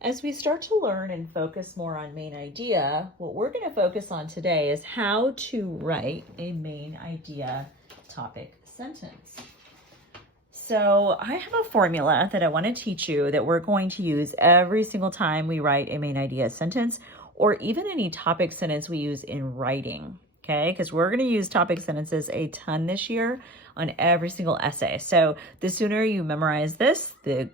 As we start to learn and focus more on main idea, what we're going to focus on today is how to write a main idea topic sentence. So I have a formula that I want to teach you that we're going to use every single time we write a main idea sentence, or even any topic sentence we use in writing. Okay, because we're going to use topic sentences a ton this year on every single essay. So the sooner you memorize this, the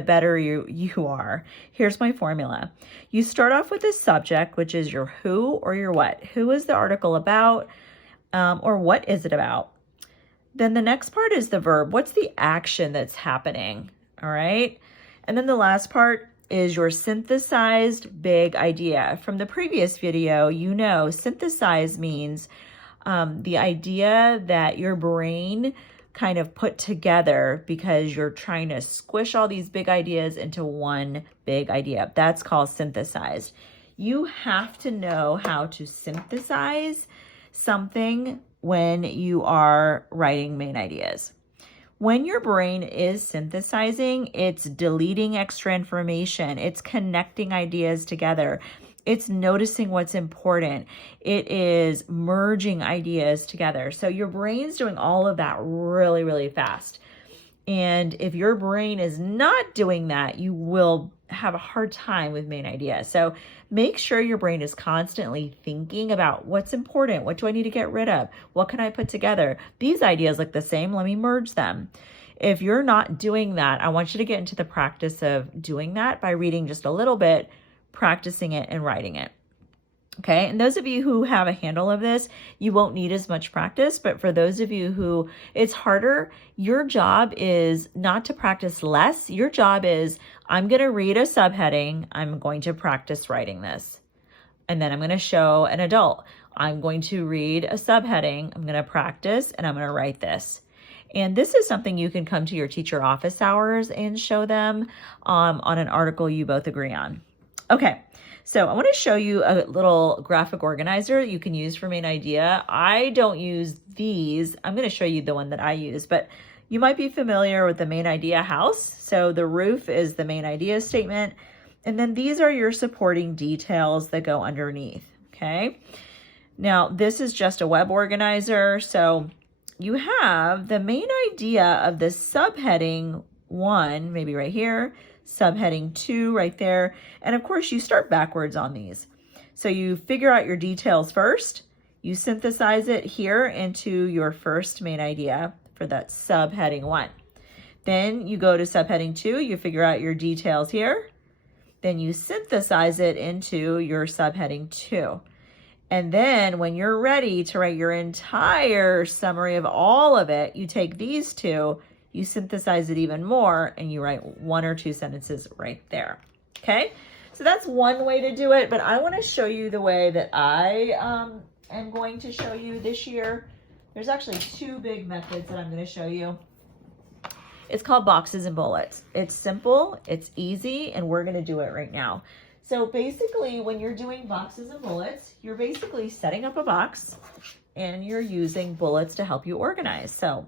better you are. Here's my formula. You start off with a subject, which is your who or your what. Who is the article about, or what is it about? Then the next part is the verb. What's the action that's happening? All right. And then the last part is your synthesized big idea. From the previous video, you know, synthesize means the idea that your brain kind of put together because you're trying to squish all these big ideas into one big idea. That's called synthesized. You have to know how to synthesize something when you are writing main ideas. When your brain is synthesizing, it's deleting extra information. It's connecting ideas together. It's noticing what's important. It is merging ideas together. So your brain's doing all of that really, really fast. And if your brain is not doing that, you will have a hard time with main ideas. So make sure your brain is constantly thinking about what's important. What do I need to get rid of? What can I put together? These ideas look the same. Let me merge them. If you're not doing that, I want you to get into the practice of doing that by reading just a little bit, practicing it, and writing it. Okay, and those of you who have a handle of this, you won't need as much practice, but for those of you who it's harder, your job is not to practice less. Your job is, I'm going to read a subheading, I'm going to practice writing this. And then I'm going to show an adult, I'm going to read a subheading, I'm going to practice, and I'm going to write this. And this is something you can come to your teacher office hours and show them on an article you both agree on. Okay. So I want to show you a little graphic organizer that you can use for main idea. I don't use these. I'm going to show you the one that I use, but you might be familiar with the main idea house. So the roof is the main idea statement. And then these are your supporting details that go underneath. Okay. Now this is just a web organizer. So you have the main idea of the subheading 1, maybe right here, subheading 2 right there. And of course you start backwards on these. So you figure out your details first, you synthesize it here into your first main idea for that subheading 1. Then you go to subheading 2, you figure out your details here. Then you synthesize it into your subheading 2. And then when you're ready to write your entire summary of all of it, you take these two, you synthesize it even more, and you write 1 or 2 sentences right there. Okay, so that's one way to do it, but I want to show you the way that I am going to show you this year. There's actually 2 big methods that I'm going to show you. It's called boxes and bullets. It's simple, it's easy, and we're going to do it right now. So basically, when you're doing boxes and bullets, you're basically setting up a box and you're using bullets to help you organize. So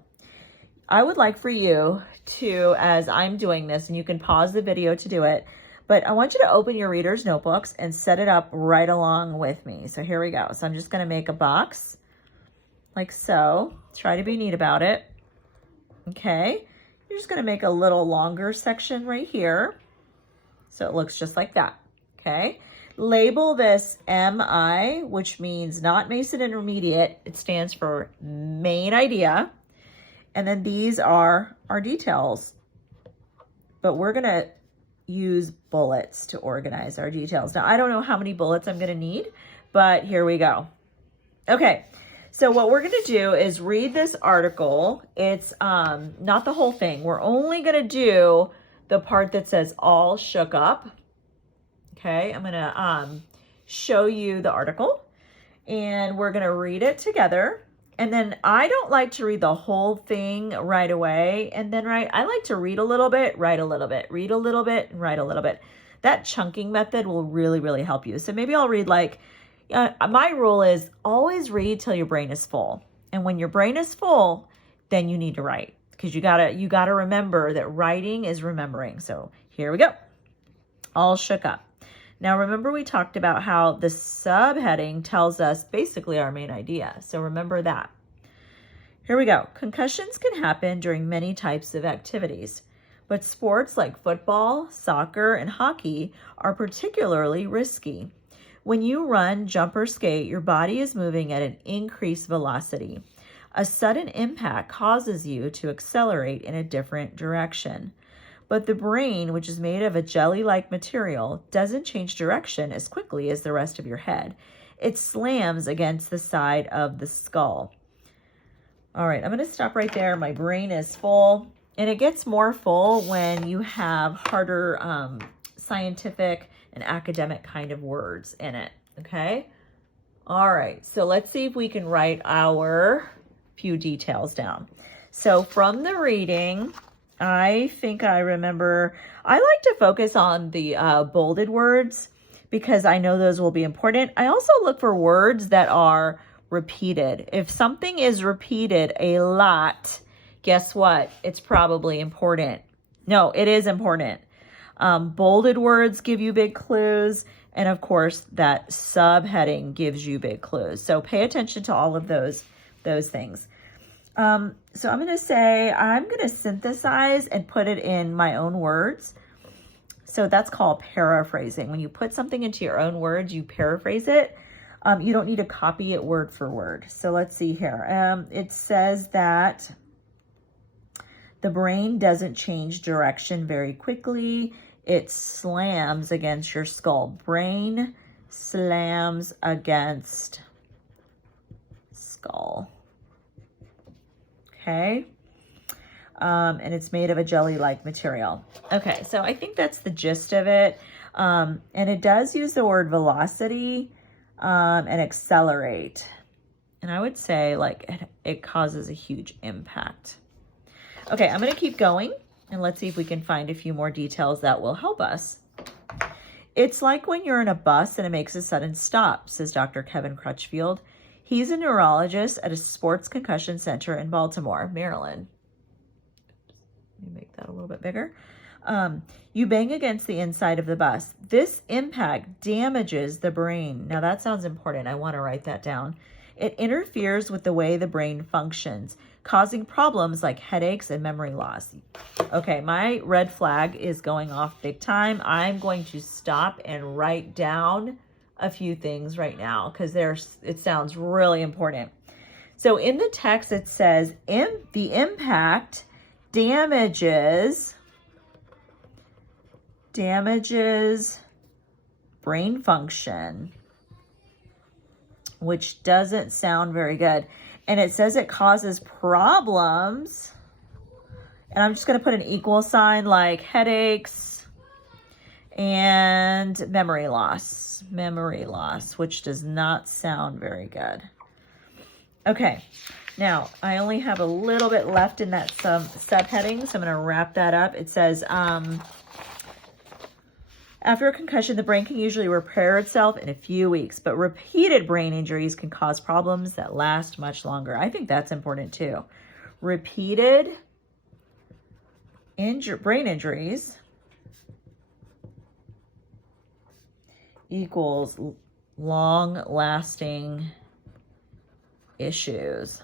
I would like for you to, as I'm doing this, and you can pause the video to do it, but I want you to open your reader's notebooks and set it up right along with me. So here we go. So I'm just going to make a box like so. Try to be neat about it. Okay. You're just going to make a little longer section right here. So it looks just like that. Okay. Label this MI, which means not Mason Intermediate. It stands for main idea. And then these are our details, but we're going to use bullets to organize our details. Now, I don't know how many bullets I'm going to need, but here we go. Okay. So what we're going to do is read this article. It's not the whole thing. We're only going to do the part that says all shook up. Okay. I'm going to show you the article and we're going to read it together. And then I don't like to read the whole thing right away and then write. I like to read a little bit, write a little bit, read a little bit, and write a little bit. That chunking method will really, really help you. So maybe I'll read like, my rule is always read till your brain is full. And when your brain is full, then you need to write because you gotta remember that writing is remembering. So here we go. all shook up. Now, remember we talked about how the subheading tells us basically our main idea. So remember that. Here we go. Concussions can happen during many types of activities, but sports like football, soccer, and hockey are particularly risky. When you run, jump, or skate, your body is moving at an increased velocity. A sudden impact causes you to accelerate in a different direction. But the brain, which is made of a jelly-like material, doesn't change direction as quickly as the rest of your head. It slams against the side of the skull. All right, I'm going to stop right there. My brain is full, and it gets more full when you have harder scientific and academic kind of words in it, okay? All right, so let's see if we can write our few details down. So from the reading, I think I remember, I like to focus on the bolded words because I know those will be important. I also look for words that are repeated. If something is repeated a lot, guess what? It's probably important. No, it is important. Bolded words give you big clues. And of course, that subheading gives you big clues. So pay attention to all of those things. So I'm going to say, I'm going to synthesize and put it in my own words. So that's called paraphrasing. When you put something into your own words, you paraphrase it. You don't need to copy it word for word. So let's see here. It says that the brain doesn't change direction very quickly. It slams against your skull. Brain slams against skull. Okay. And it's made of a jelly-like material. Okay, so I think that's the gist of it. And it does use the word velocity and accelerate. And I would say like it causes a huge impact. Okay, I'm going to keep going and let's see if we can find a few more details that will help us. It's like when you're in a bus and it makes a sudden stop, says Dr. Kevin Crutchfield. He's a neurologist at a sports concussion center in Baltimore, Maryland. Let me make that a little bit bigger. You bang against the inside of the bus. This impact damages the brain. Now that sounds important. I want to write that down. It interferes with the way the brain functions, causing problems like headaches and memory loss. Okay, my red flag is going off big time. I'm going to stop and write down a few things right now because it sounds really important. So in the text it says the impact damages brain function, which doesn't sound very good. And it says it causes problems. And I'm just going to put an equal sign like headaches and memory loss, which does not sound very good. Okay, now I only have a little bit left in that subheading, so I'm going to wrap that up. It says, after a concussion, the brain can usually repair itself in a few weeks, but repeated brain injuries can cause problems that last much longer. I think that's important too. Repeated brain injuries equals long-lasting issues.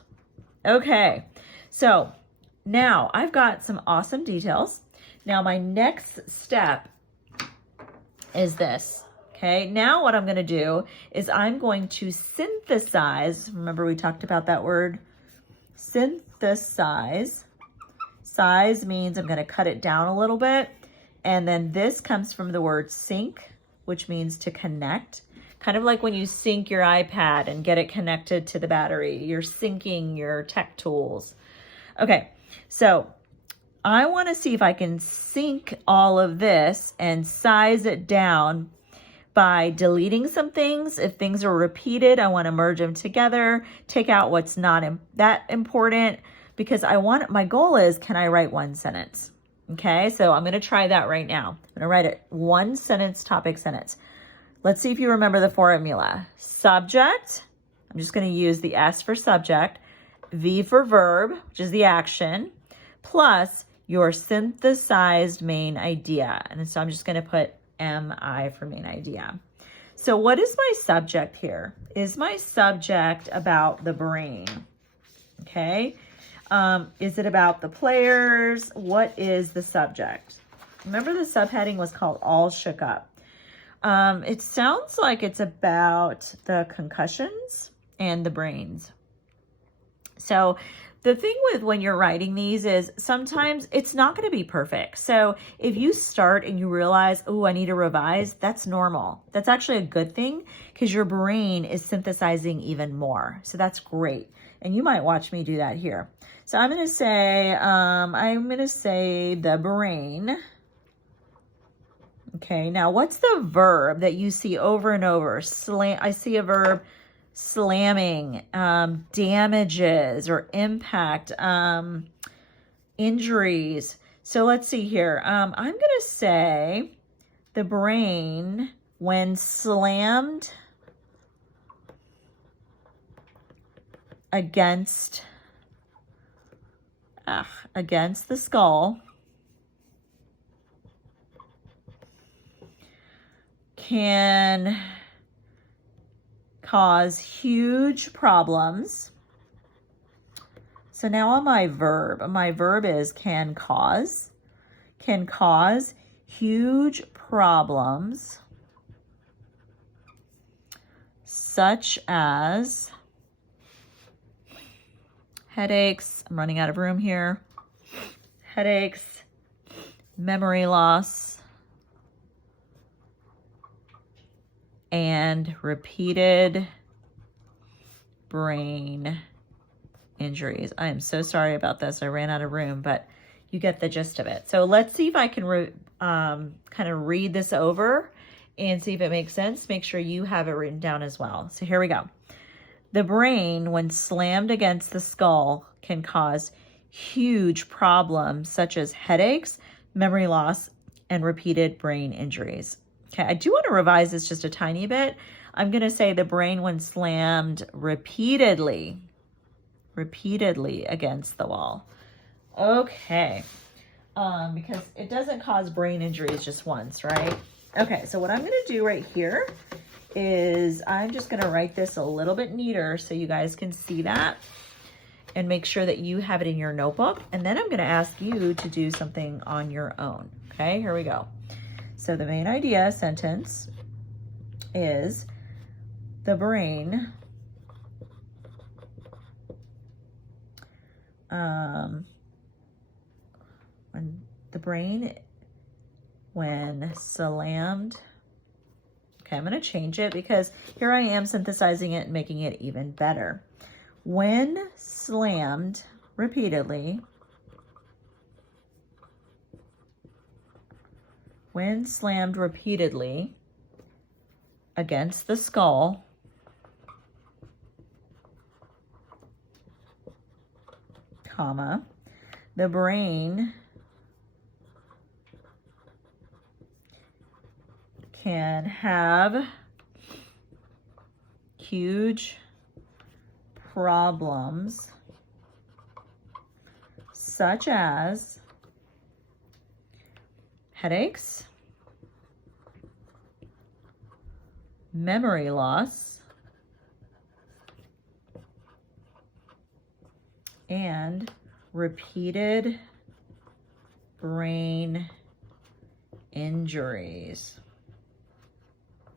Okay, so now I've got some awesome details. Now my next step is this. Okay, now what I'm going to do is I'm going to synthesize. Remember we talked about that word? Synthesize. Size means I'm going to cut it down a little bit. And then this comes from the word sync, which means to connect. Kind of like when you sync your iPad and get it connected to the battery. You're syncing your tech tools. Okay, so I want to see if I can sync all of this and size it down by deleting some things. If things are repeated, I want to merge them together, take out what's not that important, because my goal is, can I write one sentence? Okay, so I'm going to try that right now. I'm going to write it one sentence, topic sentence. Let's see if you remember the formula. Subject, I'm just going to use the S for subject, V for verb, which is the action, plus your synthesized main idea. And so I'm just going to put MI for main idea. So what is my subject here? Is my subject about the brain? Okay. Is it about the players? What is the subject? Remember the subheading was called All Shook Up. It sounds like it's about the concussions and the brains. So the thing with when you're writing these is sometimes it's not going to be perfect. So if you start and you realize, oh, I need to revise, that's normal. That's actually a good thing because your brain is synthesizing even more. So that's great. And you might watch me do that here. So I'm going to say the brain. Okay, now what's the verb that you see over and over? I see a verb slamming, damages or impact, injuries. So let's see here. I'm going to say the brain when slammed against the skull can cause huge problems. So now on my verb is can cause huge problems such as headaches. I'm running out of room here. Headaches, memory loss, and repeated brain injuries. I am so sorry about this. I ran out of room, but you get the gist of it. So let's see if I can kind of read this over and see if it makes sense. Make sure you have it written down as well. So here we go. The brain, when slammed against the skull, can cause huge problems such as headaches, memory loss, and repeated brain injuries. Okay, I do want to revise this just a tiny bit. I'm going to say the brain when slammed repeatedly against the wall. Okay, because it doesn't cause brain injuries just once, right? Okay, so what I'm going to do right here is I'm just going to write this a little bit neater so you guys can see that and make sure that you have it in your notebook. And then I'm going to ask you to do something on your own. Okay, here we go. So the main idea sentence is the brain when slammed. Okay, I'm going to change it because here I am synthesizing it and making it even better. When slammed repeatedly against the skull, comma, the brain can have huge problems such as headaches, memory loss, and repeated brain injuries,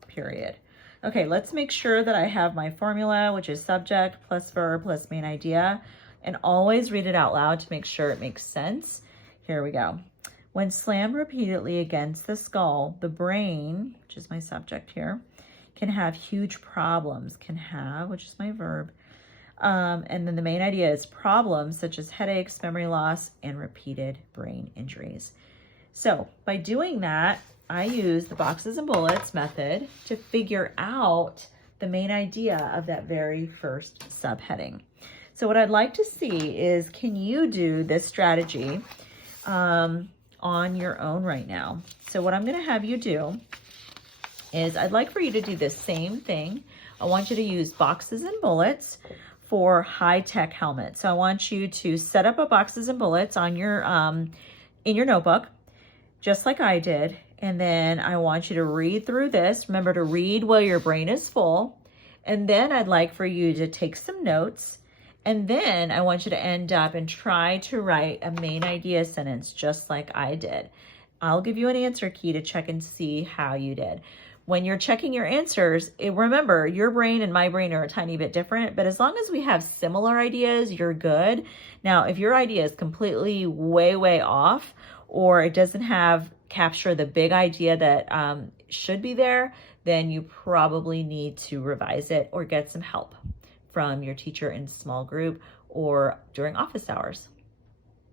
period. Okay, let's make sure that I have my formula, which is subject plus verb plus main idea, and always read it out loud to make sure it makes sense. Here we go. When slammed repeatedly against the skull, the brain, which is my subject here, can have huge problems, which is my verb. And then the main idea is problems such as headaches, memory loss, and repeated brain injuries. So by doing that, I use the boxes and bullets method to figure out the main idea of that very first subheading. So what I'd like to see is, can you do this strategy on your own right now? So what I'm going to have you do is I'd like for you to do the same thing. I want you to use boxes and bullets for high-tech helmets. So I want you to set up a boxes and bullets on your in your notebook, just like I did, And then I want you to read through this. Remember to read while your brain is full. And then I'd like for you to take some notes. And then I want you to end up and try to write a main idea sentence just like I did. I'll give you an answer key to check and see how you did. When you're checking your answers, remember your brain and my brain are a tiny bit different, but as long as we have similar ideas, you're good. Now, if your idea is completely way off, or it doesn't capture the big idea that should be there, then you probably need to revise it or get some help from your teacher in small group or during office hours.